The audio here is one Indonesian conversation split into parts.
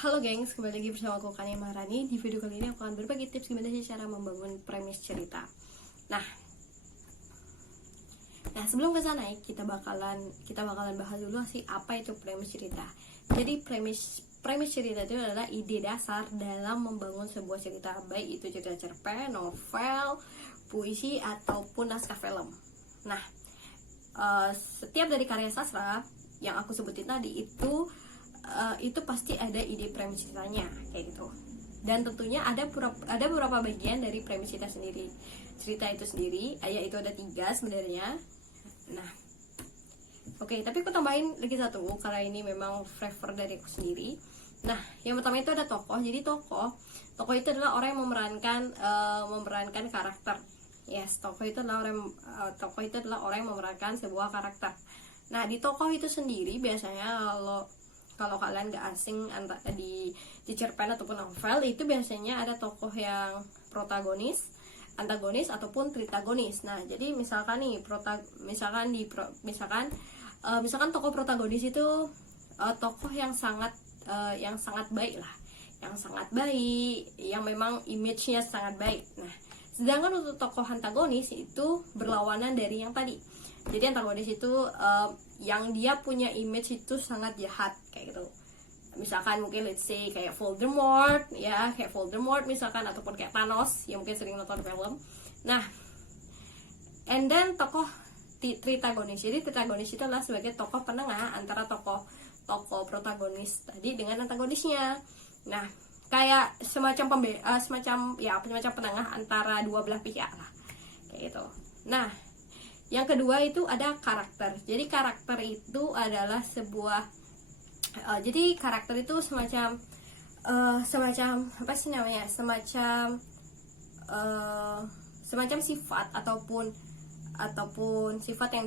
Halo gengs, kembali lagi bersama aku Kania Maharani. Di video kali ini aku akan berbagi tips gimana sih cara membangun premis cerita. Nah, sebelum ke sana kita bakalan bahas dulu sih apa itu premis cerita. Jadi premis cerita itu adalah ide dasar dalam membangun sebuah cerita, baik itu cerita cerpen, novel, puisi ataupun naskah film. Nah, setiap dari karya sastra yang aku sebutin tadi itu pasti ada ide premis ceritanya kayak gitu. Dan tentunya ada beberapa bagian dari premis cerita itu sendiri, yaitu ada 3 sebenarnya. Nah, oke, tapi aku tambahin lagi satu karena ini memang flavor dari aku sendiri. Nah, yang pertama itu ada tokoh. Jadi tokoh itu adalah orang yang memerankan karakter. Yes, tokoh itu adalah orang yang memerankan sebuah karakter. Nah, di tokoh itu sendiri biasanya kalau kalian gak asing di cerpen ataupun novel, itu biasanya ada tokoh yang protagonis, antagonis ataupun tritagonis. Nah, jadi misalkan tokoh protagonis itu tokoh yang sangat baik lah, yang memang image-nya sangat baik. Nah, sedangkan untuk tokoh antagonis itu berlawanan dari yang tadi. Jadi antagonis itu yang dia punya image itu sangat jahat kayak gitu. Misalkan mungkin let's say kayak Voldemort misalkan, ataupun kayak Thanos yang mungkin sering nonton film. Nah, and then tokoh tritagonis. Jadi tritagonis itu adalah sebagai tokoh penengah antara tokoh protagonis tadi dengan antagonisnya. Nah, kayak semacam penengah antara dua belah pihak lah kayak gitu. Nah, yang kedua itu ada karakter. Jadi karakter itu adalah semacam sifat ataupun sifat yang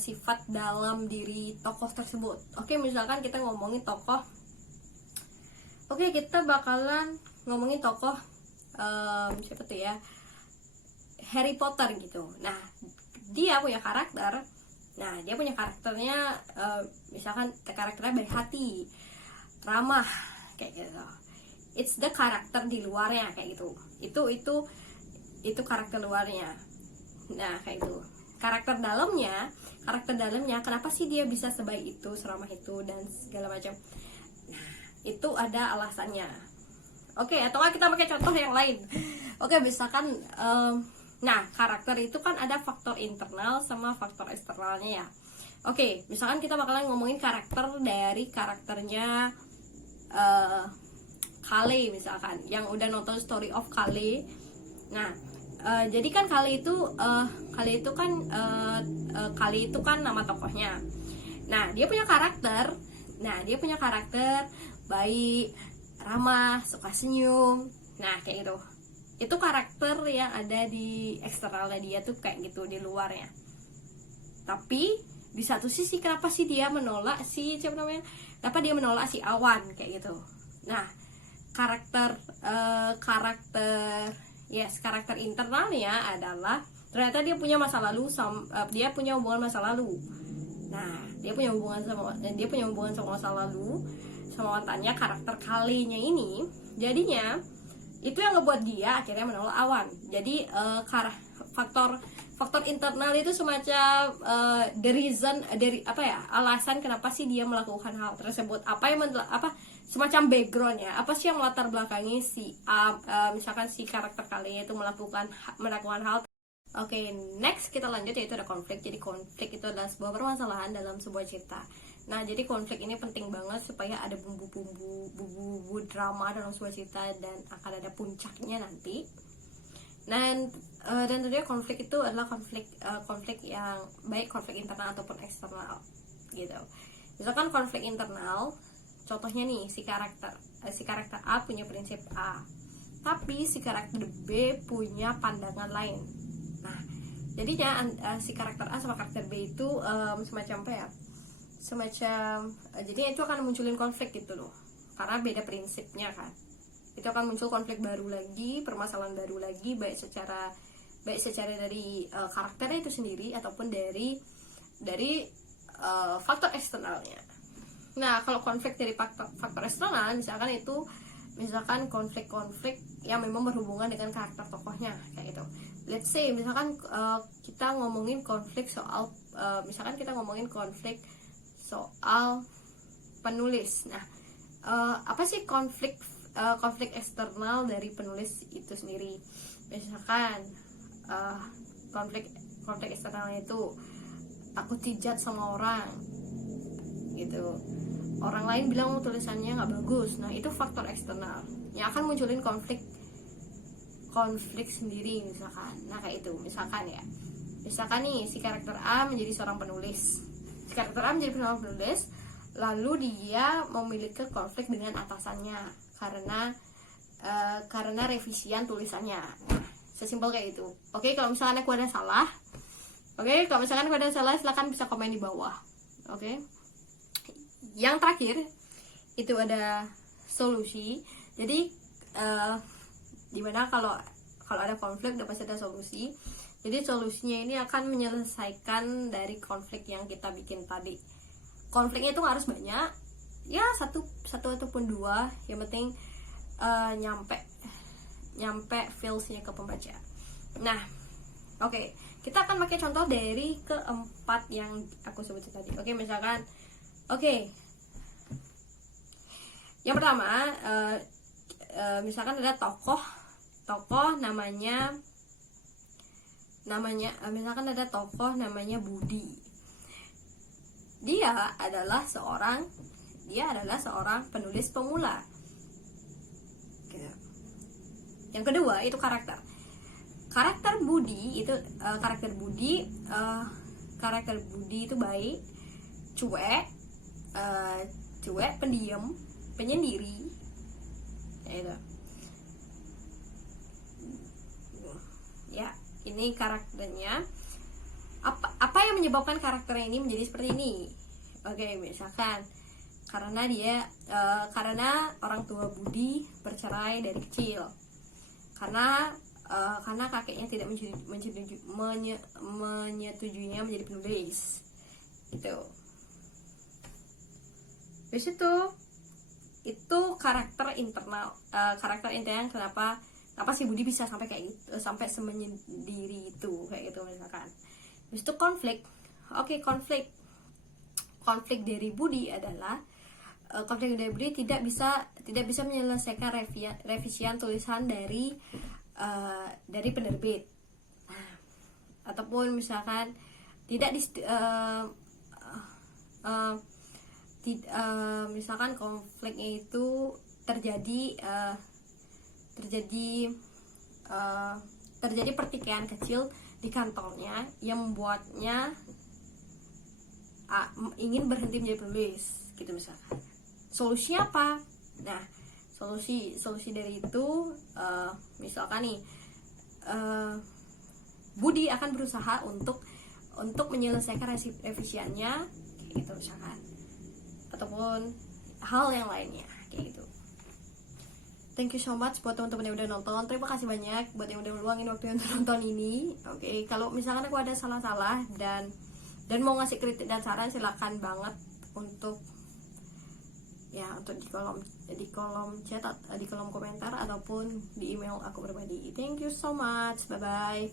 sifat dalam diri tokoh tersebut. Oke, misalkan kita ngomongin tokoh. Oke, kita bakalan ngomongin tokoh siapa tuh ya? Harry Potter gitu. Nah, dia punya karakter. Nah, dia punya karakternya misalkan karakternya baik hati, ramah kayak gitu. It's the karakter di luarnya kayak gitu. Itu karakter luarnya. Nah, kayak itu. Karakter dalamnya kenapa sih dia bisa sebaik itu, seramah itu dan segala macam. Nah, itu ada alasannya. Oke, atau kita pakai contoh yang lain. Oke, misalkan nah, karakter itu kan ada faktor internal sama faktor eksternalnya ya. Oke, misalkan kita bakalan ngomongin karakternya Kale misalkan, yang udah nonton Story of Kale. Nah, jadi kan Kale itu kan nama tokohnya. Nah, dia punya karakter baik, ramah, suka senyum. Nah, kayak gitu. Itu karakter yang ada di eksternalnya dia tuh kayak gitu, di luarnya. Tapi di satu sisi kenapa dia menolak si Awan kayak gitu. Nah, karakter internalnya adalah ternyata dia punya hubungan masa lalu. Nah, dia punya hubungan sama masa lalu sama mantannya, karakter Kale-nya ini. Jadinya itu yang ngebuat dia akhirnya menolak Awan. Jadi faktor internal itu semacam the reason dari alasan kenapa sih dia melakukan hal tersebut, semacam backgroundnya, apa sih yang melatar belakangi misalkan si karakter kalian itu melakukan hal. Oke, next kita lanjut, yaitu ada konflik. Jadi konflik itu adalah sebuah permasalahan dalam sebuah cerita. Nah, jadi konflik ini penting banget supaya ada bumbu drama dalam sebuah cerita dan akan ada puncaknya nanti. Dan tentunya konflik itu adalah konflik yang baik konflik internal ataupun eksternal gitu. Misalkan konflik internal, contohnya nih si karakter A punya prinsip A, tapi si karakter B punya pandangan lain. Nah, jadinya si karakter A sama karakter B itu jadinya itu akan munculin konflik gitu loh, karena beda prinsipnya kan. Itu akan muncul konflik baru lagi, permasalahan baru lagi, baik secara dari karakternya itu sendiri ataupun dari faktor eksternalnya. Nah, kalau konflik dari faktor eksternal, misalkan konflik-konflik yang memang berhubungan dengan karakter tokohnya kayak gitu. Let's say misalkan kita ngomongin konflik soal penulis. Nah, apa sih konflik eksternal dari penulis itu sendiri? Misalkan konflik eksternalnya itu takut dijat sama orang gitu, orang lain bilang tulisannya nggak bagus. Nah, itu faktor eksternal yang akan munculin konflik sendiri misalkan. Nah, kayak itu misalkan nih si karakter A menjadi seorang penulis, lalu dia memiliki konflik dengan atasannya karena revisian tulisannya. Nah, sesimpel kayak itu. Oke, kalau misalkan aku ada salah, silakan bisa komen di bawah. Oke. Yang terakhir itu ada solusi. Jadi dimana kalau ada konflik udah pasti ada solusi. Jadi solusinya ini akan menyelesaikan dari konflik yang kita bikin tadi. Konfliknya itu nggak harus banyak, ya satu ataupun dua, yang penting nyampe feelsnya ke pembaca. Nah, oke, kita akan pakai contoh dari keempat yang aku sebutin tadi. Oke, misalkan yang pertama, misalkan ada tokoh namanya Budi. Dia adalah seorang penulis pemula. Yang kedua itu karakter Budi itu itu baik, cuek, pendiam, penyendiri, itu. Ya, ini karakternya. Apa yang menyebabkan karakternya ini menjadi seperti ini? Oke, misalkan karena orang tua Budi bercerai dari kecil, karena kakeknya tidak menyetujuinya menjadi penulis, gitu. Terus itu karakter internal, kenapa si Budi bisa sampai kayak gitu, sampai semenyendiri itu kayak gitu misalkan. Terus itu konflik dari Budi adalah tidak bisa menyelesaikan revisian tulisan dari penerbit. Ataupun misalkan misalkan konfliknya itu terjadi pertikaian kecil di kantornya yang membuatnya ingin berhenti menjadi penulis, gitu misalkan. Solusinya apa? Nah, solusi dari itu misalkan nih Budi akan berusaha untuk menyelesaikan revisiannya kayak gitu misalkan, ataupun hal yang lainnya kayak gitu. Thank you so much buat teman-teman yang udah nonton. Terima kasih banyak buat yang udah meluangin waktu untuk nonton ini. Oke, kalau misalkan aku ada salah-salah dan mau ngasih kritik dan saran, silakan banget untuk di kolom chat, di kolom komentar, ataupun di email aku pribadi. Thank you so much. Bye bye.